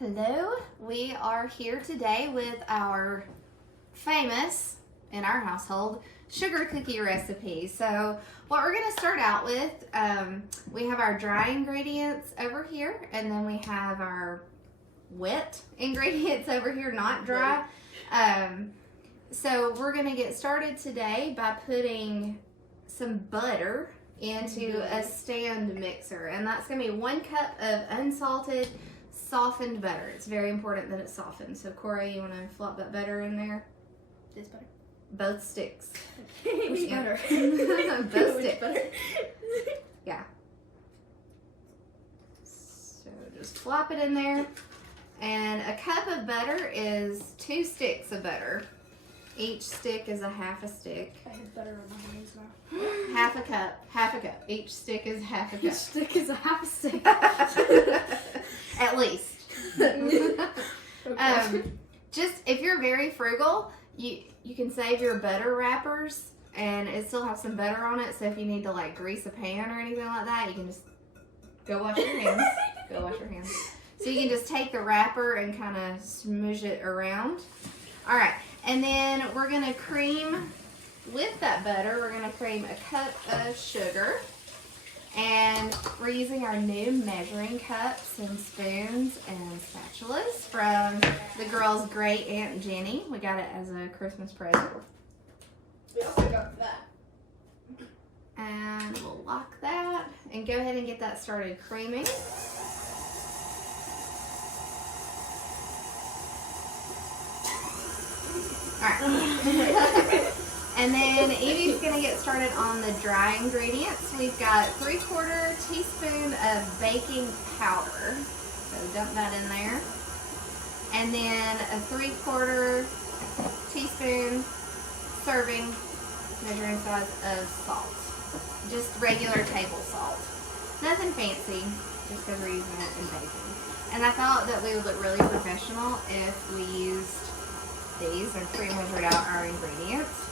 Hello, we are here today with our famous, in our household, sugar cookie recipe. So what we're going to start out with, we have our dry ingredients over here, and then we have our wet ingredients over here, not dry. So we're going to get started today by putting some butter into a stand mixer, and that's going to be 1 cup of unsalted softened butter. It's very important that it's softened. So Cora, you want to flop that butter in there? This butter? Both sticks. Which butter? Both sticks. Butter? Yeah. So just flop it in there. And a cup of butter is 2 sticks of butter. Each stick is a half a stick. I have butter on my hands now. Half a cup. Half a cup. Each stick is half a cup. Each stick is a half a stick. At least. Okay. Just if you're very frugal, you can save your butter wrappers and it still has some butter on it. So if you need to like grease a pan or anything like that, you can just go wash your hands. Go wash your hands. So you can just take the wrapper and kind of smoosh it around. All right, and then we're gonna cream with that butter. We're gonna cream a cup of sugar. And we're using our new measuring cups and spoons and spatulas from the girls' great Aunt Jenny. We got it as a Christmas present. We also got that. And we'll lock that and go ahead and get that started creaming. Alright. And then Evie's going to get started on the dry ingredients. We've got 3/4 teaspoon of baking powder. So dump that in there. And then a 3/4 teaspoon serving measuring size of salt. Just regular table salt. Nothing fancy, just because we're using it in baking. And I thought that we would look really professional if we used these and pre-measured out our ingredients.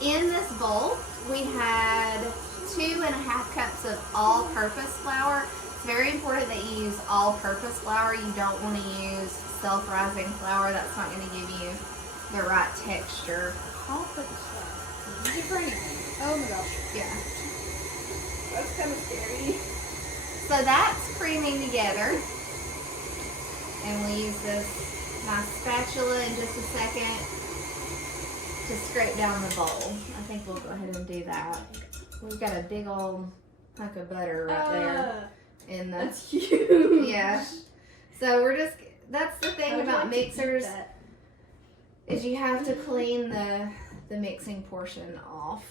In this bowl, we had 2.5 cups of all-purpose flour. It's very important that you use all-purpose flour. You don't want to use self-rising flour. That's not going to give you the right texture. All-purpose flour. Is it for anything? Oh my gosh. Yeah. That's kind of scary. So that's creaming together. And we use this nice spatula in just a second to scrape down the bowl. I think we'll go ahead and do that. We've got a big old hunk of butter right there in the. That's huge. Yeah. So we're just. That's the thing about mixers is you have to clean the mixing portion off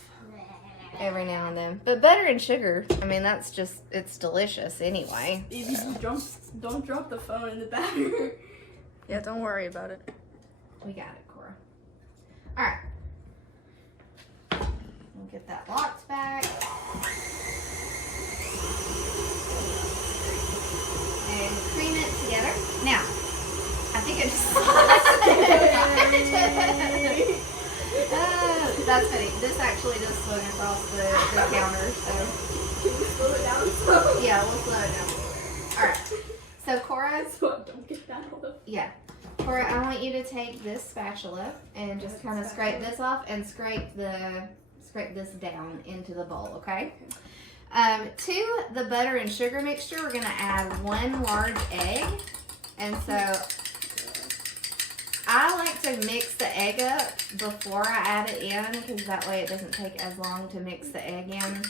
every now and then. But butter and sugar, I mean, that's just, it's delicious anyway. Evie, don't drop the phone in the batter. Yeah, don't worry about it. We got it, Cora. All right. We'll get that locked back. And cream it together. Now, I think I just that's funny. This actually just swung across the counter, so. Can we slow it down? Yeah, we'll slow it down a little bit. All right. So Cora, So don't get that all up. yeah. Cora, I want you to take this spatula and just kind of scrape this off and scrape this down into the bowl, okay? To the butter and sugar mixture, we're going to add 1 large egg. And so I like to mix the egg up before I add it in because that way it doesn't take as long to mix the egg in.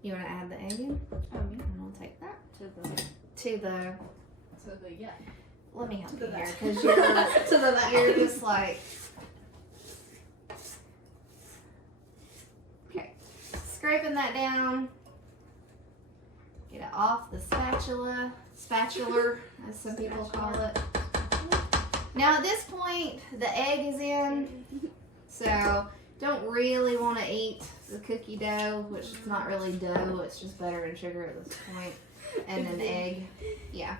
You want to add the egg in? And I'll take that to the yeah. let me help To you the here back. because To the back. you're just like, okay, scraping that down, get it off the spatular, as some people call it. Now at this point, the egg is in, so don't really want to eat the cookie dough, which is not really dough, it's just butter and sugar at this point, and an egg, yeah.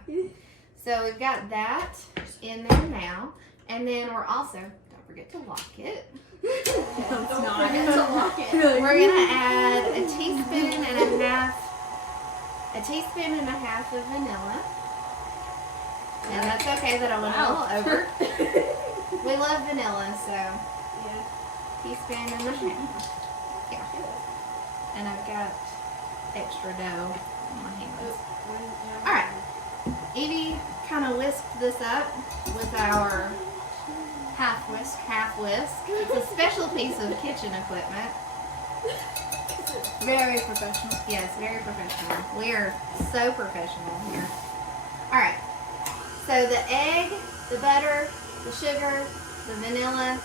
So we've got that in there now, and then we're also, don't forget to lock it. Don't forget to lock it. We're gonna add a teaspoon and a half a teaspoon and a half of vanilla. And that's okay that I went a little over. We love vanilla, so Yeah. teaspoon and a half. Yeah. And I've got extra dough on my hands. Alright. Evie kind of whisked this up with our half whisk. It's a special piece of kitchen equipment. Very professional. Yes, very professional. We are so professional here. Alright. So the egg, the butter, the sugar, the vanilla,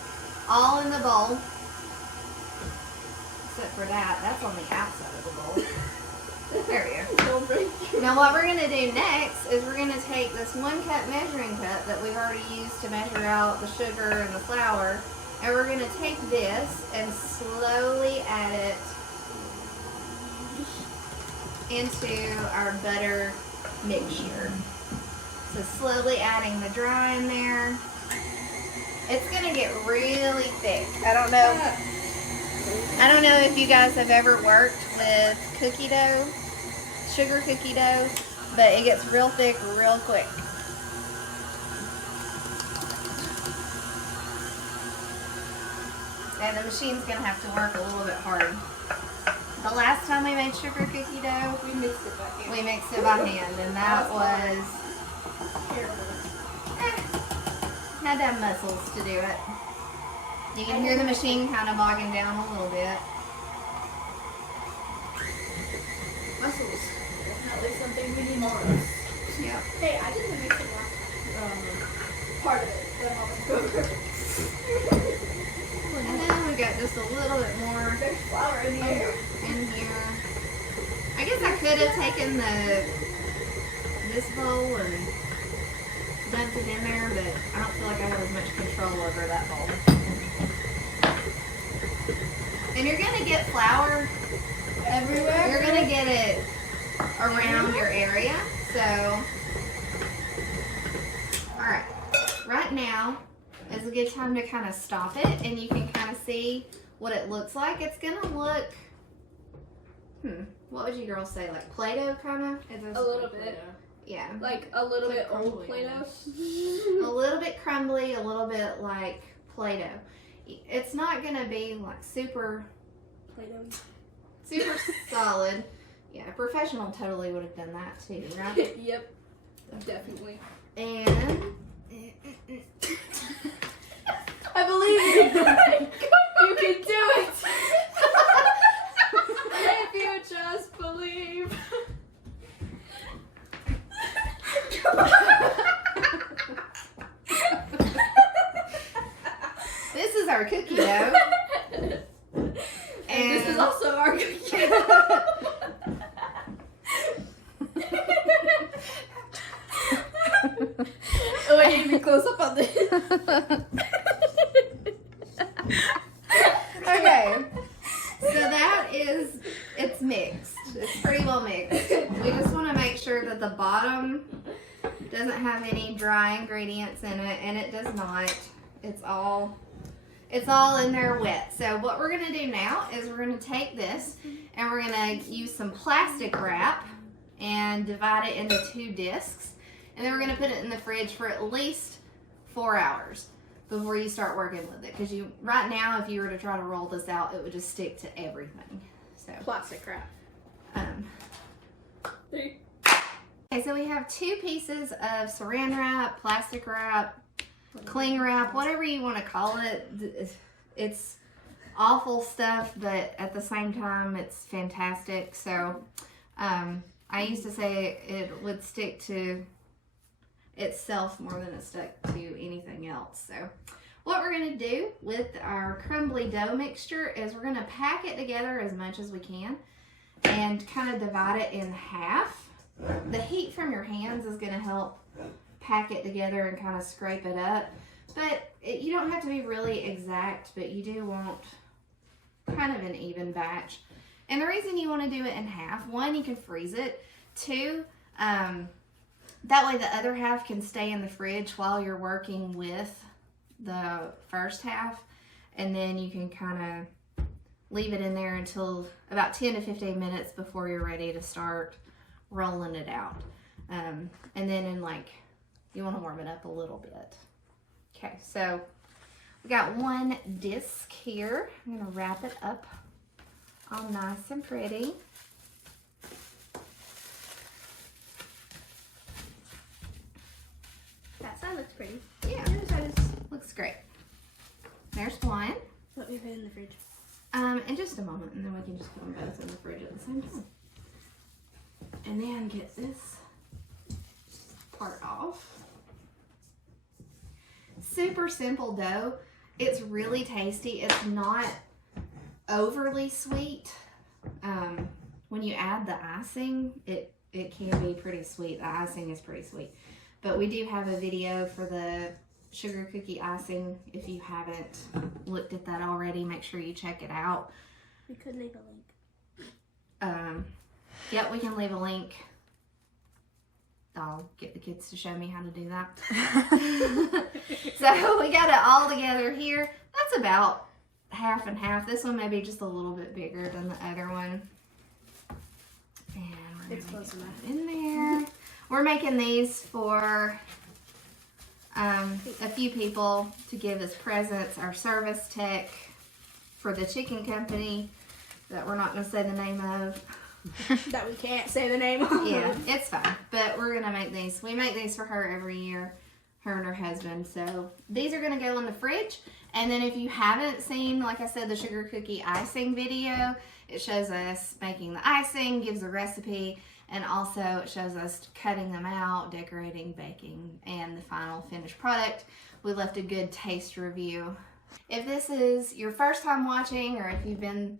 all in the bowl. Except for that. That's on the outside of the bowl. There we go. Now what we're going to do next is we're going to take this 1 cup measuring cup that we've already used to measure out the sugar and the flour, and we're going to take this and slowly add it into our butter mixture. So slowly adding the dry in there. It's going to get really thick. I don't know if you guys have ever worked with cookie dough, sugar cookie dough, but it gets real thick real quick. And the machine's gonna have to work a little bit hard. The last time we made sugar cookie dough, We mixed it back in. we mixed it by hand, and that was, had to have muscles to do it. You can hear the machine kind of bogging down a little bit. Muscles. At least something we need more of. Yep. Hey, I didn't mix it last part of it. The mama And then we got just a little bit more There's flour in here. in here. I guess I could have taken this bowl and dumped it in there, but I don't feel like I have as much control over that bowl. And you're gonna get flour Everywhere. You're gonna get it around your area. So, alright. Right now is a good time to kind of stop it, and you can kind of see what it looks like. It's gonna look, what would you girls say? Like Play-Doh kind of? A little bit. Yeah. Like a little bit old crumbly Play-Doh. A little bit crumbly, a little bit like Play-Doh. It's not gonna be like super Play-Doh. solid. Yeah, a professional totally would have done that too, right? Yep. Definitely. And I believe you. You can do it. If you just believe. this is our cookie dough. And this is also our cookie. Oh, I need to be close up on this. Okay. So that is, it's mixed. It's pretty well mixed. We just want to make sure that the bottom doesn't have any dry ingredients in it, and it does not. It's all in there wet. So what we're gonna do now is we're gonna take this and we're gonna use some plastic wrap and divide it into 2 discs. And then we're gonna put it in the fridge for at least 4 hours before you start working with it. Because right now, if you were to try to roll this out, it would just stick to everything. So Plastic wrap. okay, so we have 2 pieces of saran wrap, plastic wrap, cling wrap, whatever you want to call it. It's awful stuff, but at the same time, it's fantastic. So I used to say it would stick to itself more than it stuck to anything else. So what we're going to do with our crumbly dough mixture is we're going to pack it together as much as we can and kind of divide it in half. The heat from your hands is going to help pack it together and kind of scrape it up. But you don't have to be really exact, but you do want kind of an even batch. And the reason you want to do it in half, 1, you can freeze it. 2, that way the other half can stay in the fridge while you're working with the first half. And then you can kind of leave it in there until about 10 to 15 minutes before you're ready to start rolling it out. And then you want to warm it up a little bit. Okay, so we got one disc here. I'm gonna wrap it up all nice and pretty. That side looks pretty. Yeah, The other side is. looks great. There's one. Let me put it in the fridge. In just a moment, and then we can just put them both in the fridge at the same time. And then get this part off. Super simple dough. It's really tasty. It's not overly sweet. When you add the icing, it can be pretty sweet. The icing is pretty sweet. But we do have a video for the sugar cookie icing. If you haven't looked at that already, make sure you check it out. We could leave a link. Yep, we can leave a link. I'll get the kids to show me how to do that. So we got it all together here. That's about half and half. This one may be just a little bit bigger than the other one. And we're It's gonna close get enough. that in there. We're making these for a few people to give as presents. Our service tech for the chicken company that we're not going to say the name of. That we can't say the name of. Yeah, it's fine. But we're going to make these. We make these for her every year, her and her husband. So these are going to go in the fridge. And then if you haven't seen, like I said, the sugar cookie icing video, it shows us making the icing, gives a recipe, and also it shows us cutting them out, decorating, baking, and the final finished product. We left a good taste review. If this is your first time watching, or if you've been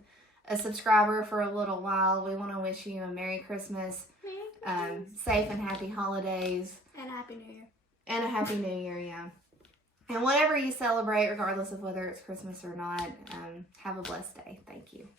a subscriber for a little while, we want to wish you a Merry Christmas, safe and happy holidays, And a Happy New Year. and a Happy New Year, yeah. And whatever you celebrate, regardless of whether it's Christmas or not, have a blessed day. Thank you.